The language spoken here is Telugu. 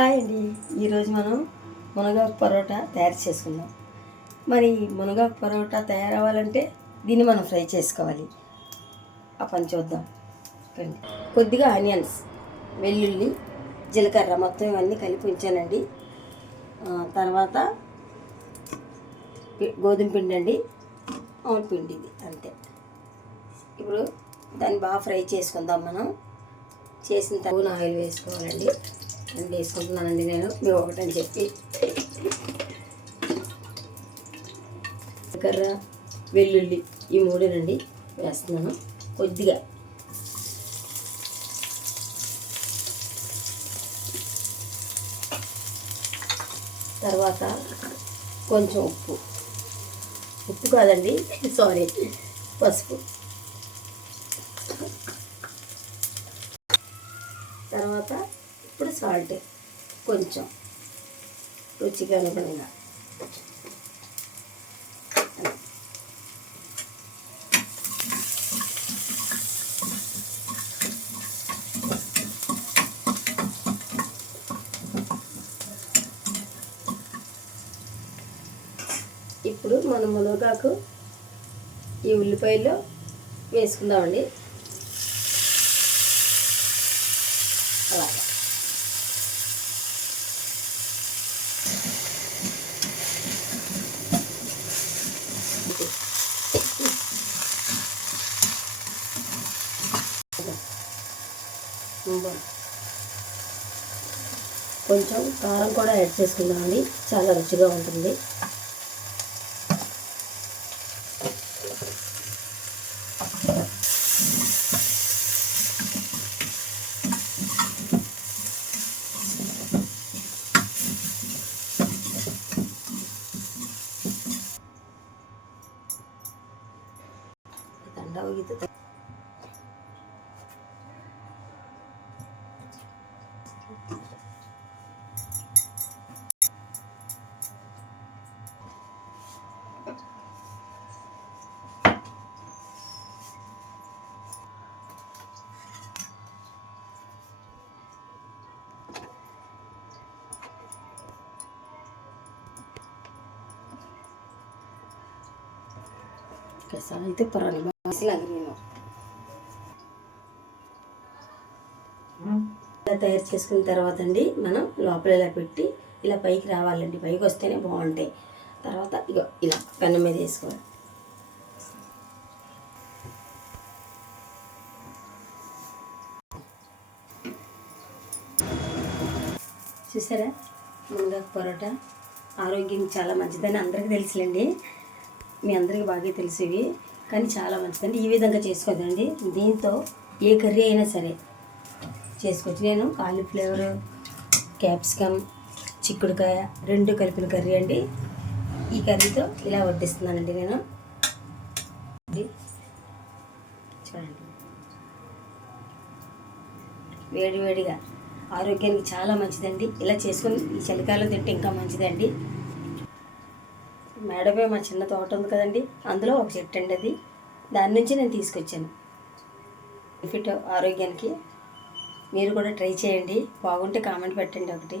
హాయ్ అండి. ఈరోజు మనం మునగాకు పరోటా తయారు చేసుకుందాం. మరి మునగాకు పరోటా తయారవ్వాలంటే దీన్ని మనం ఫ్రై చేసుకోవాలి. ఆ పని చూద్దాం. కొద్దిగా ఆనియన్స్, వెల్లుల్లి, జీలకర్ర మొత్తం ఇవన్నీ కలిపి ఉంచానండి. తర్వాత గోధుమ పిండి అండి, మామూలు పిండి ఇది అంతే. ఇప్పుడు దాన్ని బాగా ఫ్రై చేసుకుందాం. మనం చేసిన తర్వాత ఆయిల్ వేసుకోవాలండి. అండ్ వేసుకుంటున్నానండి నేను, మీరు ఒకటని చెప్పి. జీలకర్ర, వెల్లుల్లి ఈ మూడేనండి వేస్తున్నాను. కొద్దిగా తర్వాత కొంచెం ఉప్పు కాదండి, సారీ, పసుపు. తర్వాత ఇప్పుడు సాల్ట్ కొంచెం రుచికి అనుగుణంగా. ఇప్పుడు మనం మునగాకు ఈ ఉల్లిపాయల్లో వేసుకుందామండి. అలాగే కొంచెం కారం కూడా యాడ్ చేసుకుందామండి, చాలా రుచిగా ఉంటుంది. అయితే పర్వాలేదు, నేను ఇలా తయారు చేసుకున్న తర్వాత అండి మనం లోపల ఇలా పెట్టి ఇలా పైకి రావాలండి. పైకి వస్తేనే బాగుంటాయి. తర్వాత ఇగో ఇలా పెనం మీద వేసుకోవాలి. చూసారా, మునగాకు పరోటా ఆరోగ్యానికి చాలా మంచిదని అందరికీ తెలుసులేండి. మీ అందరికీ బాగా తెలుసు ఇవి, కానీ చాలా మంచిదండి. ఈ విధంగా చేసుకోదండి. దీంతో ఏ కర్రీ అయినా సరే చేసుకోవచ్చు. నేను కాలీఫ్లవర్, క్యాప్సికమ్, చిక్కుడుకాయ రెండు కలిపిన కర్రీ అండి. ఈ కర్రీతో ఇలా వడ్డిస్తున్నానండి నేను. చూడండి, వేడివేడిగా ఆరోగ్యానికి చాలా మంచిదండి. ఇలా చేసుకొని ఈ చలికాలం తింటే ఇంకా మంచిదండి. మేడమే మా చిన్న తోట ఉంది కదండి, అందులో ఒక చెట్టు అండి అది. దాని నుంచి నేను తీసుకొచ్చాను. బెనిఫిట్ ఆరోగ్యానికి. మీరు కూడా ట్రై చేయండి, బాగుంటే కామెంట్ పెట్టండి ఒకటి.